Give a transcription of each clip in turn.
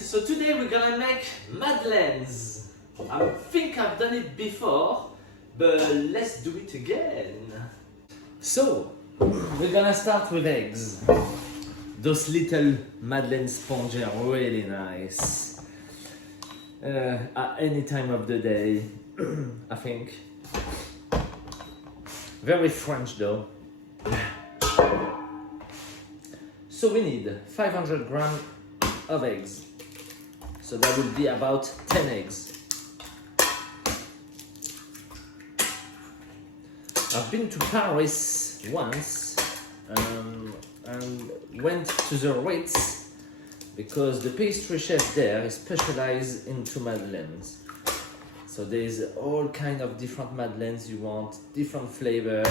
so today we're gonna make madeleines. I think I've done it before, but let's do it again. So, we're gonna start with eggs. Those little madeleine sponges are really nice. At any time of the day, I think. Very French though. So we need 500 grams of eggs. So that will be about 10 eggs. I've been to Paris once and went to the Ritz because the pastry chef there is specialized into madeleines. So there's all kind of different madeleines you want, different flavor.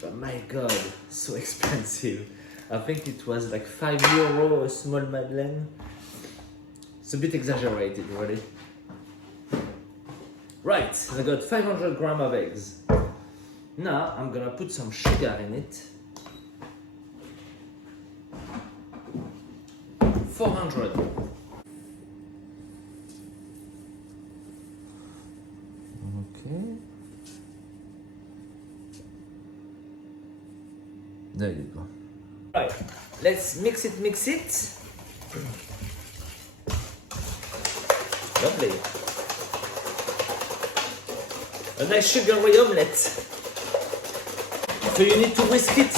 But my God, so expensive. I think it was like €5 a small madeleine. It's a bit exaggerated, really. Right, I got 500 grams of eggs. Now I'm gonna put some sugar in it. 400. Okay. There you go. Right, let's mix it. Lovely. A nice sugary omelette. So you need to whisk it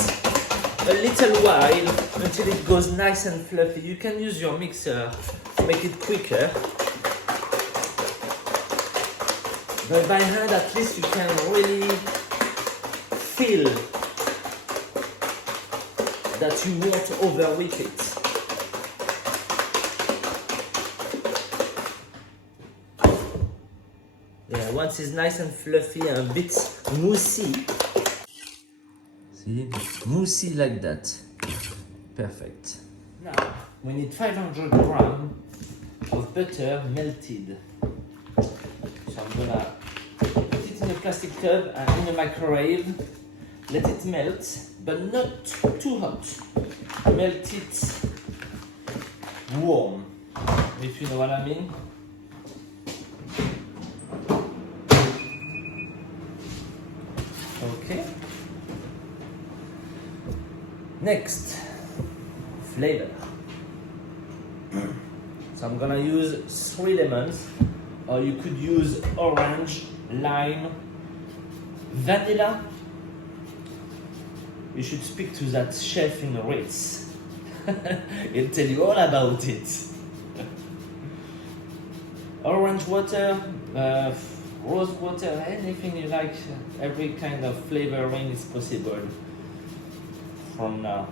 a little while until it goes nice and fluffy. You can use your mixer to make it quicker. But by hand, at least you can really feel that you won't overwhip it. Yeah, once it's nice and fluffy and a bit moussey. See, moussey like that. Perfect. Now, we need 500 grams of butter melted. So I'm gonna put it in a plastic tub and in a microwave. Let it melt, but not too hot. Melt it warm, if you know what I mean. Okay. Next, flavor. So I'm gonna use 3 lemons, or you could use orange, lime, vanilla. You should speak to that chef in the Ritz. He'll tell you all about it. Orange water, rose water, anything you like. Every kind of flavoring is possible from now.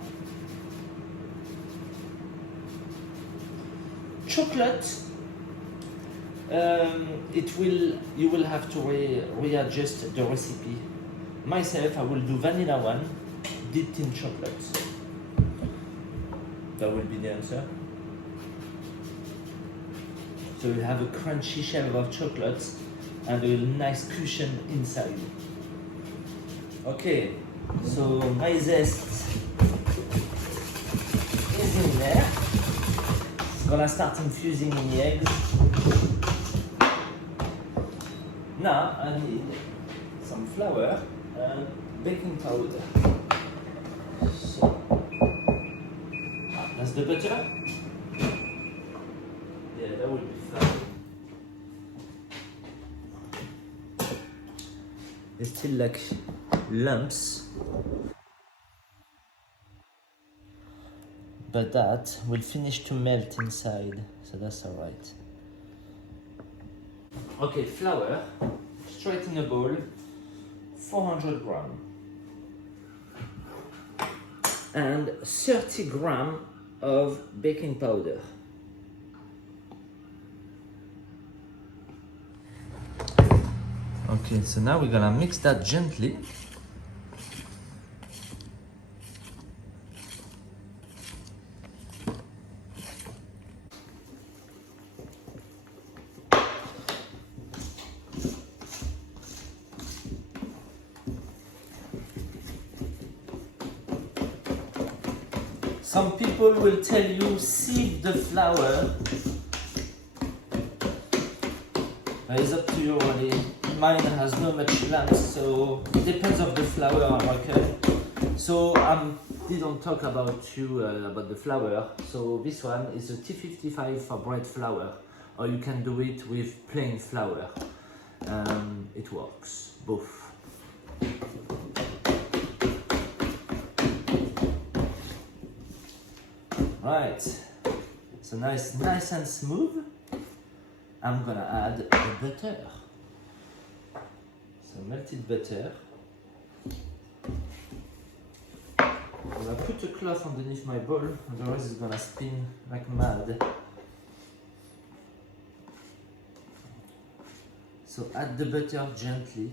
Chocolate. You will have to readjust the recipe. Myself, I will do vanilla one, dipped in chocolate. That will be the answer. So you have a crunchy shell of chocolate and a nice cushion inside. Okay, so my zest is in there. It's gonna start infusing in the eggs. Now I need some flour and baking powder. So that's the butter. Yeah, that would be fine. There's still like lumps, but that will finish to melt inside, so that's alright. Okay, flour, straight in a bowl, 400 grams. And 30 grams of baking powder. Okay, so now we're gonna mix that gently. Some people will tell you sieve the flour. But it's up to you already. Mine has not much lumps, so it depends on the flour, I reckon. So didn't talk about the flour. So this one is a T55 for bread flour, or you can do it with plain flour. It works both. Right, so nice and smooth. I'm gonna add the butter. So melted butter. I'm gonna put a cloth underneath my bowl, otherwise it's gonna spin like mad. So add the butter gently.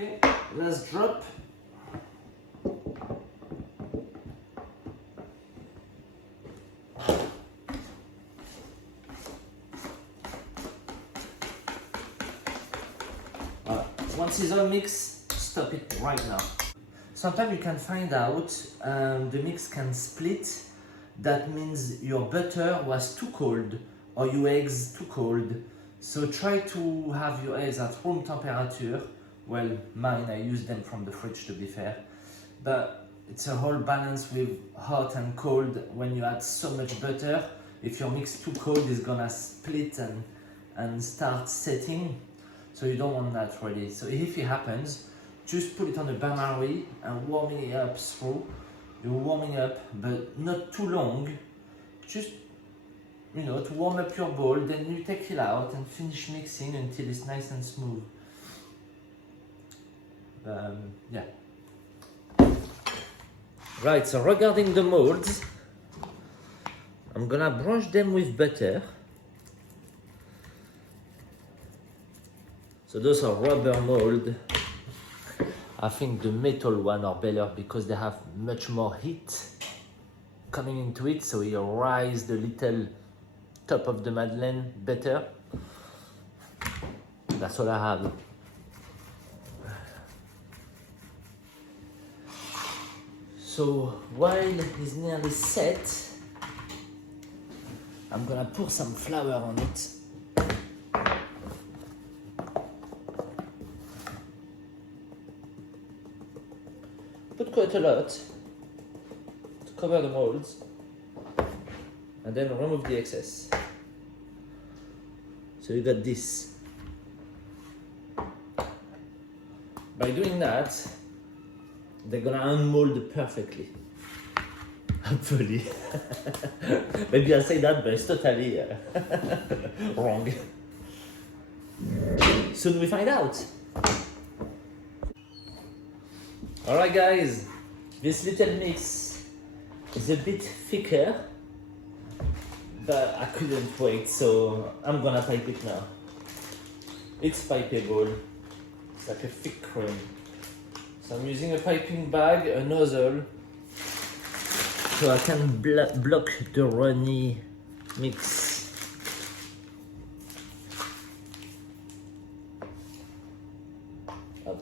Okay, let's drop. Once it's all mixed, stop it right now. Sometimes you can find out the mix can split. That means your butter was too cold or your eggs too cold. So try to have your eggs at room temperature. Well, mine, I use them from the fridge to be fair. But it's a whole balance with hot and cold. When you add so much butter, if your mix too cold, it's gonna split and start setting. So you don't want that really. So if it happens, just put it on the bain-marie and warming it up through. You're warming up, but not too long. Just, to warm up your bowl, then you take it out and finish mixing until it's nice and smooth. Yeah. Right, so regarding the molds, I'm gonna brush them with butter. So those are rubber mold. I think the metal one are better because they have much more heat coming into it, so it rise the little top of the Madeleine better. That's all I have. So while it's nearly set, I'm gonna pour some flour on it. Put quite a lot to cover the molds, and then remove the excess. So you got this. By doing that, they're gonna unmold perfectly. Hopefully. Maybe I'll say that, but it's totally wrong. Soon we find out. Alright guys, this little mix is a bit thicker, but I couldn't wait, so I'm gonna pipe it now. It's pipeable, it's like a thick cream. So I'm using a piping bag, a nozzle, so I can block the runny mix. Up.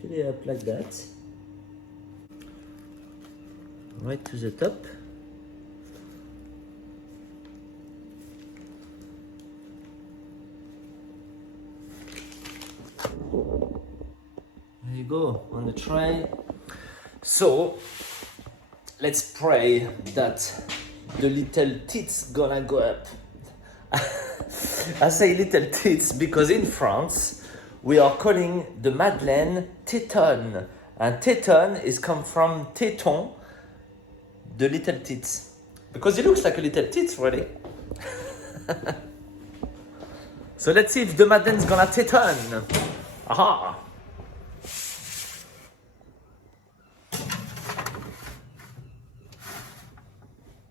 Fill it up like that, right to the top. There you go, on the tray. So let's pray that the little tits gonna go up. I say little tits because in France we are calling the Madeleine téton, and téton is come from téton, the little tits, because it looks like a little tits really. So let's see if the Madeleine's gonna téton. Aha!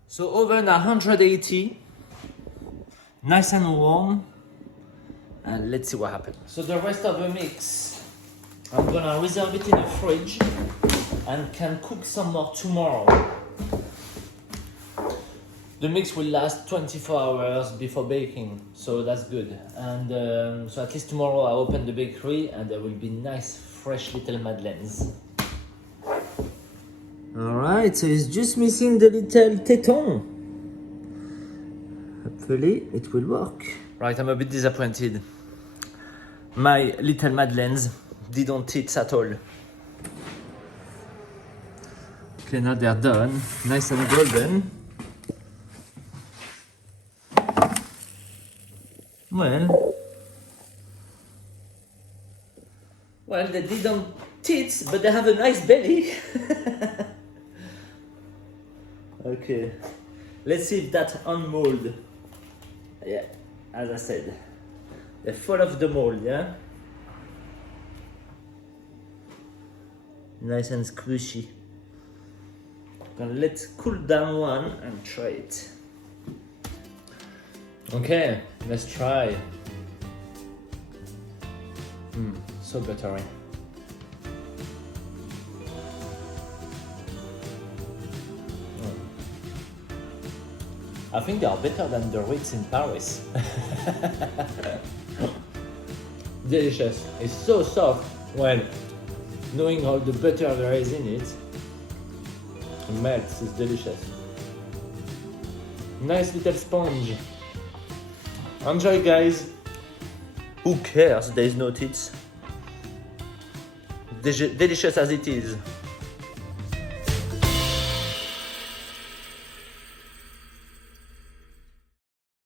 So oven 180, nice and warm, and let's see what happens. So the rest of the mix, I'm gonna reserve it in the fridge and can cook some more tomorrow. The mix will last 24 hours before baking, so that's good. And so at least tomorrow I open the bakery and there will be nice, fresh little madeleines. Alright, so it's just missing the little téton. Hopefully it will work. Right, I'm a bit disappointed. My little madeleines didn't eat at all. Okay, now they're done. Nice and golden. Well, they didn't teeth, but they have a nice belly. Okay, let's see if that's on mold. Yeah, as I said, they're full of the mold, yeah? Nice and squishy. Gonna let cool down one and try it. Okay, let's try. So buttery. I think they are better than the Ritz in Paris. Delicious. It's so soft. Well, knowing all the butter there is in it, it melts. It's delicious. Nice little sponge. Enjoy, guys. Who cares? There is no teeth. Delicious as it is.